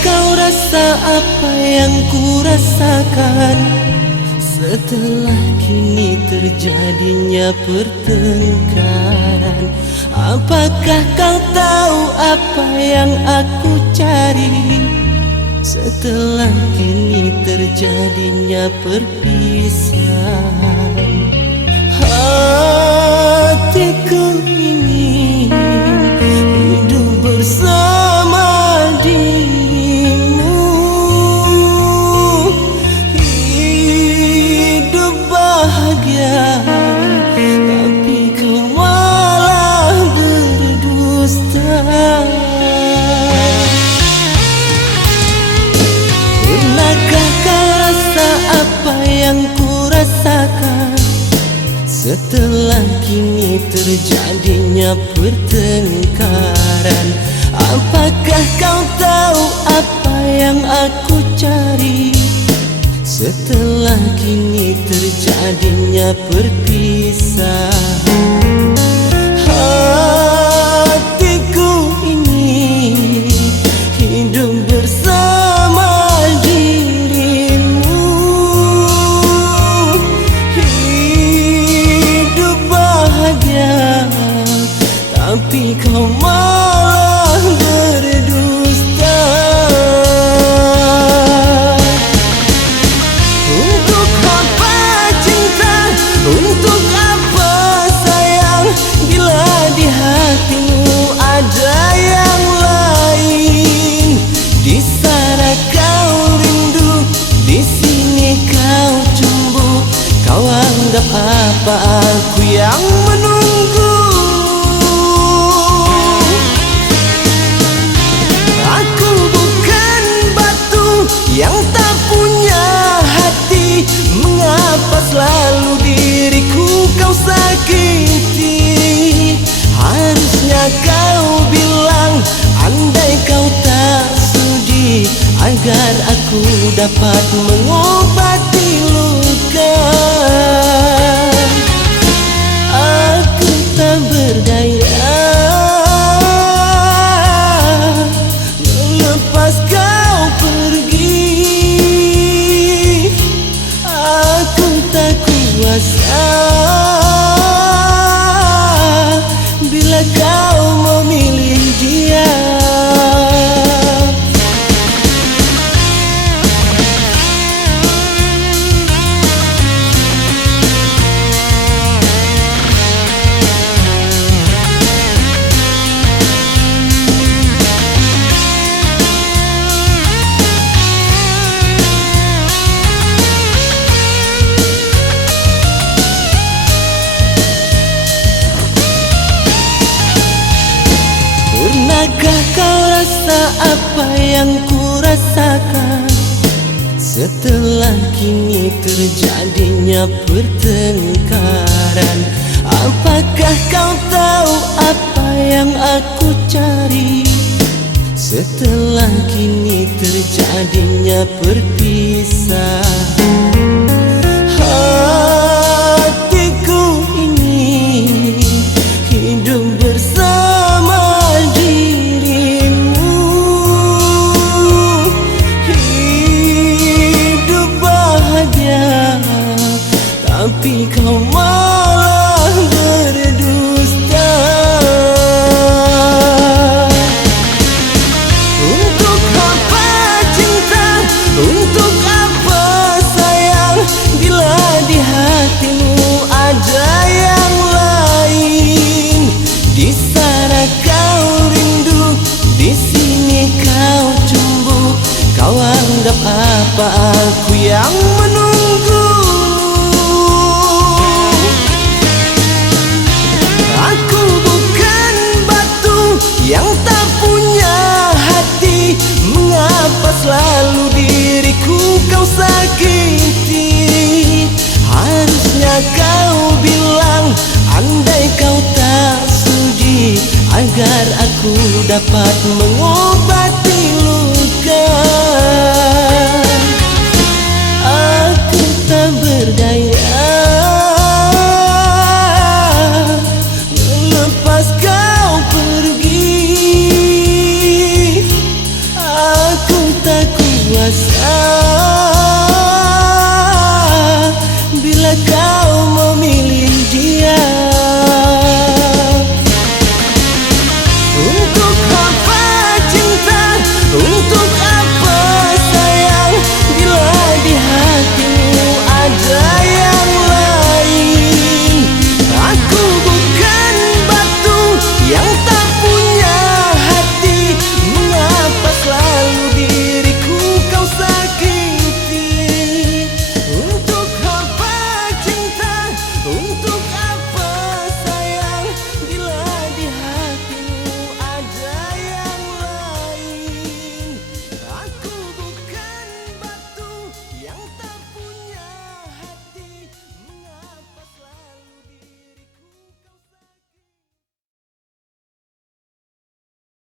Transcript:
kau rasa apa yang ku rasakan? Setelah kini terjadinya pertengkaran, apakah kau tahu apa yang aku cari? Setelah kini terjadinya perpisahan, hatiku ingin hidup bersama dirimu, hidup bahagia, tapi kau malah berdusta. Pernahkah kau rasa apa yang ku rasakan? Setelah kini terjadinya pertengkaran, apakah kau tahu apa yang aku cari? Setelah kini terjadinya perpisahan, hatiku ingin hidup bersama dirimu, hidup bahagia, tapi kau malah berdusta. Untuk apa cinta, untuk apa sayang, bila di hatimu ada yang lain? Di sana kau rindu, di sini kau cemburu. Kau anggap apa aku yang menunggu? Aku bukan batu yang tak punya hati. Mengapa selalu diriku kau sakiti? Harusnya kau bilang andai kau tak sudi, agar aku dapat mengobati luka. Aku tak berdaya melepas kau pergi. Aku tak kuasa bila kau memilih dia. Pernahkah kau rasa apa yang ku rasakan? Setelah kini terjadinya pertengkaran, apakah kau tahu apa yang aku cari? Setelah kini terjadinya perpisahan, hatiku ingin hidup bersama dirimu, hidup bahagia, tapi kau malah berdusta. Untuk apa cinta, untuk apa sayang, bila di hatimu ada yang lain? Di sana kau rindu, di sini kau cemburu. Kau anggap apa aku yang menunggu? Aku bukan batu yang tak punya hati. Mengapa selalu diriku kau sakiti? Harusnya kau bilang andai kau tak sudi, agar aku dapat mengobati